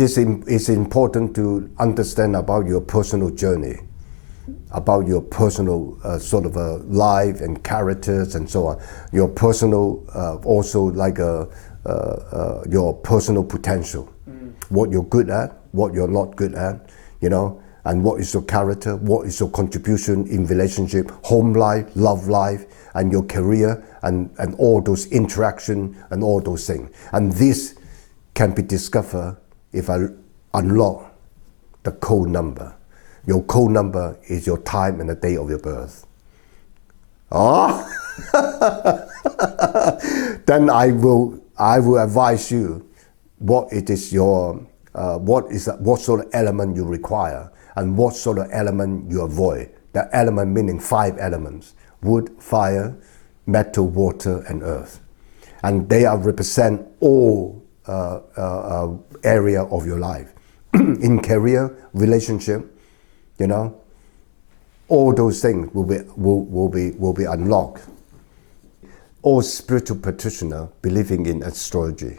It's important to understand about your personal journey, about your personal sort of a life and characters and so on. Your personal, also like your personal potential, what you're good at, what you're not good at, you know, and what is your character, what is your contribution in relationship, home life, love life, and your career, and all those interaction and all those things. And this can be discovered if I unlock the code number. Your code number is your time and the day of your birth. Oh, then I will advise you what it is your what sort of element you require and what sort of element you avoid. That element meaning 5 elements: wood, fire, metal, water, and earth, and they are represent all area of your life. In career, relationship, you know, all those things will be unlocked. All spiritual practitioner believing in astrology.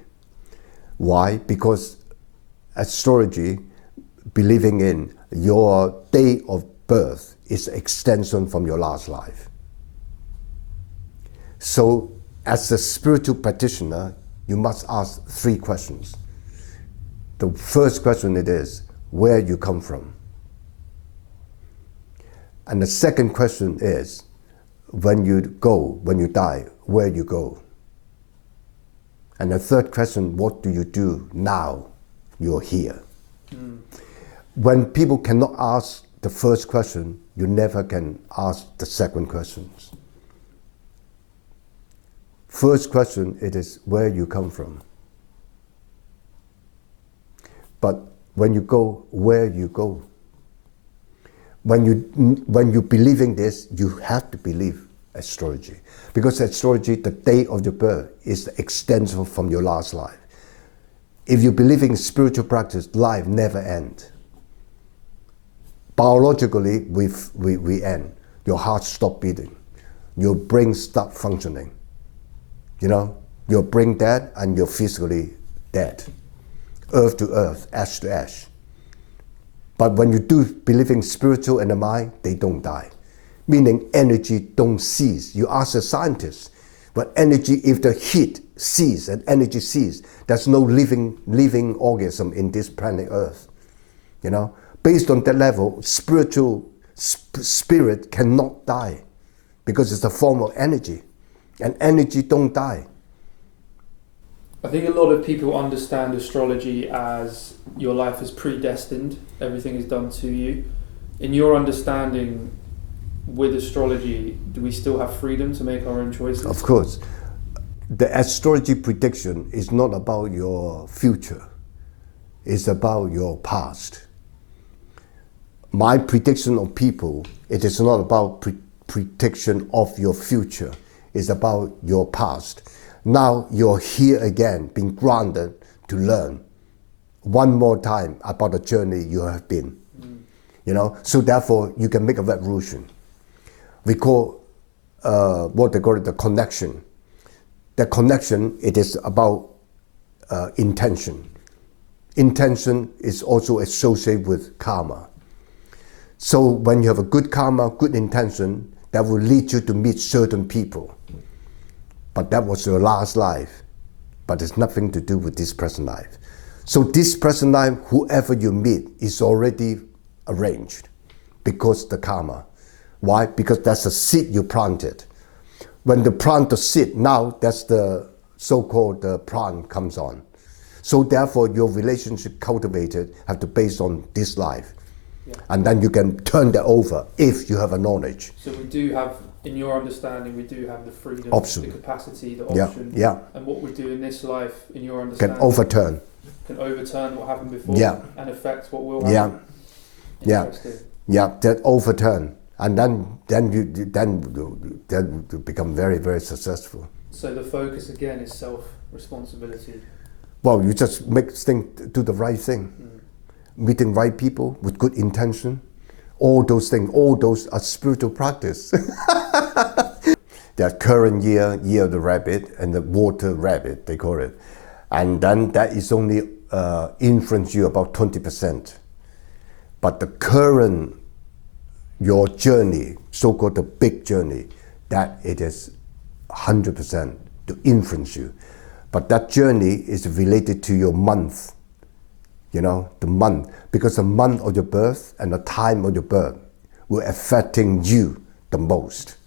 Why? Because astrology, believing in your day of birth, is an extension from your last life. So as a spiritual practitioner, you must ask 3 questions. The first question it is, where you come from? And the second question is, when you die, where you go? And the third question, what do you do now you're here? When people cannot ask the first question, you never can ask the second questions. First question, it is where you come from. But when you go, where you go? When you believe in this, you have to believe astrology. Because astrology, the day of your birth, is the extension from your last life. If you believe in spiritual practice, life never ends. Biologically, we end. Your heart stops beating. Your brain stops functioning. You know, your brain dead and you're physically dead. Earth to earth, ash to ash. But when you do believe in spiritual and the mind, they don't die. Meaning energy don't cease. You ask a scientist, but energy, if the heat ceases and energy ceases, there's no living organism in this planet Earth. You know, based on that level, spiritual spirit cannot die because it's a form of energy, and energy don't die. I think a lot of people understand astrology as your life is predestined, everything is done to you. In your understanding, with astrology, do we still have freedom to make our own choices? Of course. The astrology prediction is not about your future, it's about your past. My prediction of people, it is not about prediction of your future, it's about your past. Now you're here again, being granted to learn one more time about the journey you have been. You know, so therefore you can make a resolution. We call what they call it the connection. The connection, it is about intention. Intention is also associated with karma. So when you have a good karma, good intention, that will lead you to meet certain people. But that was your last life. But it's nothing to do with this present life. So this present life, whoever you meet is already arranged because the karma. Why? Because that's a seed you planted. When the plant the seed, now that's the so-called plant comes on. So therefore your relationship cultivated have to base on this life. Yeah. And then you can turn that over if you have a knowledge. So we do have, in your understanding, we do have the freedom, option. The capacity, the option. Yeah. And what we do in this life, in your understanding, can overturn what happened before and affect what will happen. Yeah, that overturn. And then you become very, very successful. So the focus again is self-responsibility. Well, you just do the right thing. Meeting right people with good intention. All those things, all those are spiritual practice. The current year of the rabbit and the water rabbit, they call it. And then that is only influence you about 20%. But the current, your journey, so-called the big journey, that it is 100% to influence you. But that journey is related to your month, the month, because the month of your birth and the time of your birth will affecting you the most.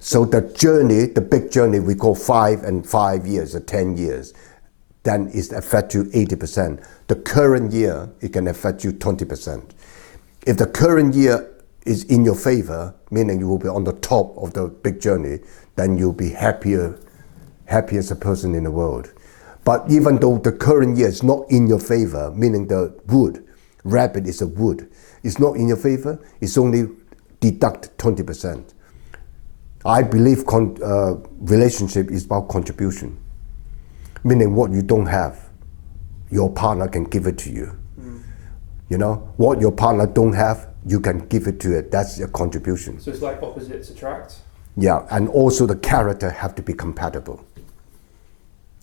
So the journey, the big journey we call 5 years or 10 years, then it affects you 80%. The current year, it can affect you 20%. If the current year is in your favor, meaning you will be on the top of the big journey, then you'll be happiest person in the world. But even though the current year is not in your favor, meaning the rabbit is a wood, it's not in your favor, it's only deduct 20%. I believe relationship is about contribution, meaning what you don't have, your partner can give it to you. What your partner don't have, you can give it to it. That's a contribution. So it's like opposites attract? Yeah, and also the character have to be compatible.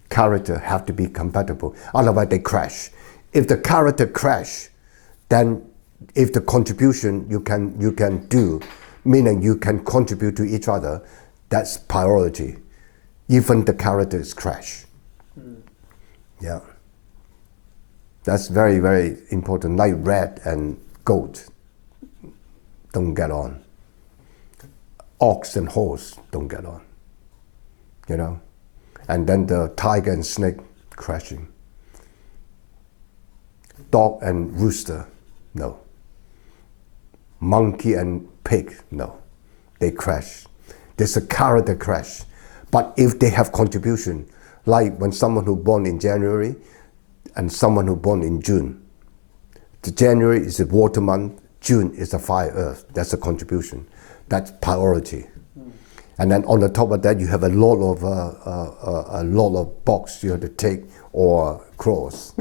Character have to be compatible, otherwise they crash. If the character crash, then if the contribution you can do, meaning you can contribute to each other, that's priority. Even the characters crash. Yeah. That's very, very important. Like rat and goat don't get on. Ox and horse don't get on. And then the tiger and snake crashing. Dog and rooster, no. Monkey and pig, no. They crash. There's a character crash. But if they have contribution, like when someone who born in January and someone who born in June. The January is a water month, June is a fire earth. That's a contribution. That's priority. And then on the top of that, you have a lot of box you have to take or cross.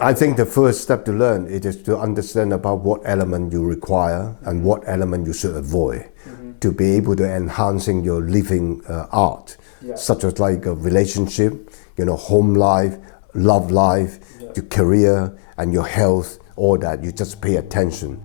I think the first step to learn it is to understand about what element you require and what element you should avoid to be able to enhancing your living art, such as like a relationship, home life, love life, your career and your health, all that. You just pay attention.